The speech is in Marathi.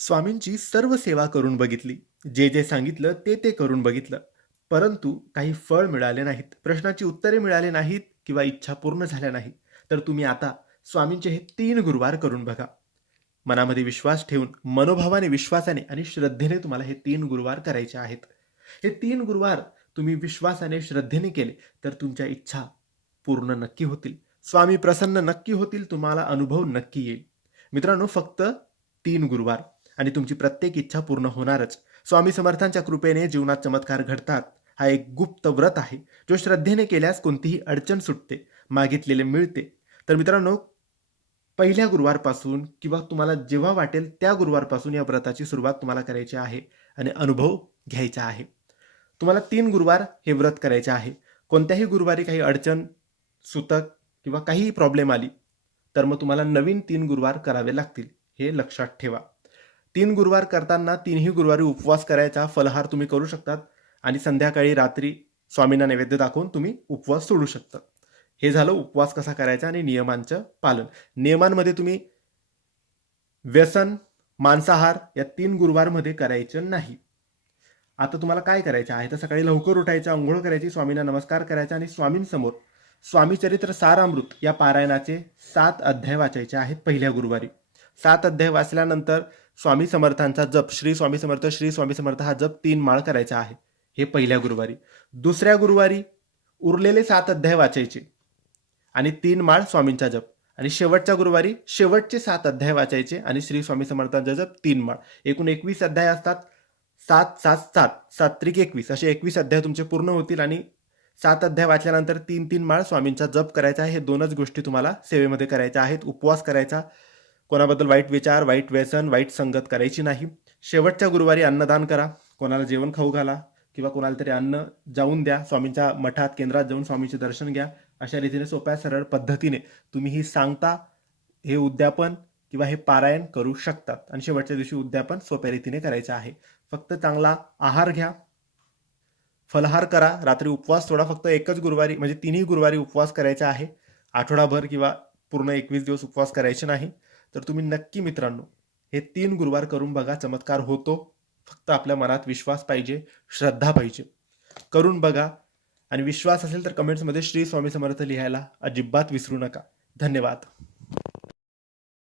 स्वामींची सर्व सेवा करून बघितली. जे जे सांगितलं ते ते करून बघितलं. परंतु काही फळ मिळाले नाहीत. प्रश्नाची उत्तरे मिळाली नाहीत किंवा इच्छा पूर्ण झाल्या नाहीत. तर तुम्ही आता स्वामींचे हे 3 गुरुवार करून बघा. मनामध्ये विश्वास ठेवून, मनोभावाने, विश्वासाने आणि श्रद्धेने तुम्हाला हे 3 गुरुवार करायचे आहेत. हे 3 गुरुवार तुम्ही विश्वासाने, श्रद्धेने केले तर तुमच्या इच्छा पूर्ण नक्की होतील. स्वामी प्रसन्न नक्की होतील. तुम्हाला अनुभव नक्की येईल. मित्रांनो, फक्त 3 गुरुवार आणि तुमची प्रत्येक इच्छा पूर्ण होणारच. स्वामी समर्थांच्या कृपेने जीवनात चमत्कार घडतात. हा एक गुप्त व्रत आहे, जो श्रद्धेने केल्यास कोणतीही अडचण सुटते, मागितलेले मिळते. तर मित्रांनो, पहिल्या गुरुवारपासून किंवा तुम्हाला जेव्हा वाटेल त्या गुरुवारपासून या व्रताची सुरुवात तुम्हाला करायची आहे आणि अनुभव घ्यायचा आहे. तुम्हाला 3 गुरुवार हे व्रत करायचे आहे. कोणत्याही गुरुवारी काही अडचण, सुतक किंवा काहीही प्रॉब्लेम आली, तर मग तुम्हाला नवीन 3 गुरुवार करावे लागतील. हे लक्षात ठेवा. 3 गुरुवार करताना 3ही गुरुवारी उपवास करायचा, फलाहार तुम्ही करू शकतात आणि संध्याकाळी रात्री स्वामींना नैवेद्य दाखवून तुम्ही उपवास सोडू शकता. हे झालं उपवास कसा करायचा आणि नियमांचं पालन. नियमांमध्ये तुम्ही व्यसन, मांसाहार या 3 गुरुवारमध्ये करायचं नाही. आता तुम्हाला काय करायचं आहे तर सकाळी लवकर उठायचं, अंघोळ करायची, स्वामींना नमस्कार करायचा आणि स्वामींसमोर स्वामीचरित्र सारामृत या पारायणाचे 7 अध्याय वाचायचे आहेत पहिल्या गुरुवारी. 7 अध्याय वाचल्यानंतर स्वामी समर्थांचा जप, श्री स्वामी समर्थ, श्री स्वामी समर्थ हा जप 3 माळ करायचा आहे. हे पहिल्या गुरुवारी. दुसऱ्या गुरुवारी उरलेले 7 अध्याय वाचायचे आणि 3 माळ स्वामींचा जप. आणि शेवटच्या गुरुवारी शेवटचे 7 अध्याय वाचायचे आणि श्री स्वामी समर्थांचा जप 3 माळ. एकूण 21 अध्याय असतात. 7, 7, 7, 7 त्रिक 21 असे 21 अध्याय तुमचे पूर्ण होतील आणि 7 अध्याय वाचल्यानंतर 3-3 माळ स्वामींचा जप करायचा आहे. हे 2च गोष्टी तुम्हाला सेवेमध्ये करायच्या आहेत. उपवास करायचा, कोणाबद्दल वाईट विचार, वाईट व्यसन, वाईट संगत करायची नाही. शेवटच्या गुरुवारी अन्नदान करा, कोणाला जेवण खाऊ घाला किंवा कोणाला तरी अन्न जाऊन द्या. स्वामींच्या मठात, केंद्रात जाऊन स्वामींचे दर्शन घ्या. अशा रीतीने सोप्या सरळ पद्धतीने तुम्ही ही सांगता, हे उद्यापन किंवा हे पारायण करू शकतात. आणि शेवटच्या दिवशी उद्यापन सोप्या रीतीने करायचं आहे. फक्त चांगला आहार घ्या, फलाहार करा, रात्री उपवास सोडा. फक्त एकच गुरुवारी म्हणजे 3ही गुरुवारी उपवास करायचा आहे. आठवडाभर किंवा पूर्ण 21 दिवस उपवास करायचे नाही. तर तुम्ही नक्की मित्रांनो हे 3 गुरुवार करून बघा. चमत्कार होतो. फक्त आपल्या मनात विश्वास पाहिजे, श्रद्धा पाहिजे. करून बघा आणि विश्वास असेल तर कमेंट्समध्ये श्री स्वामी समर्थ लिहायला अजिबात विसरू नका. धन्यवाद.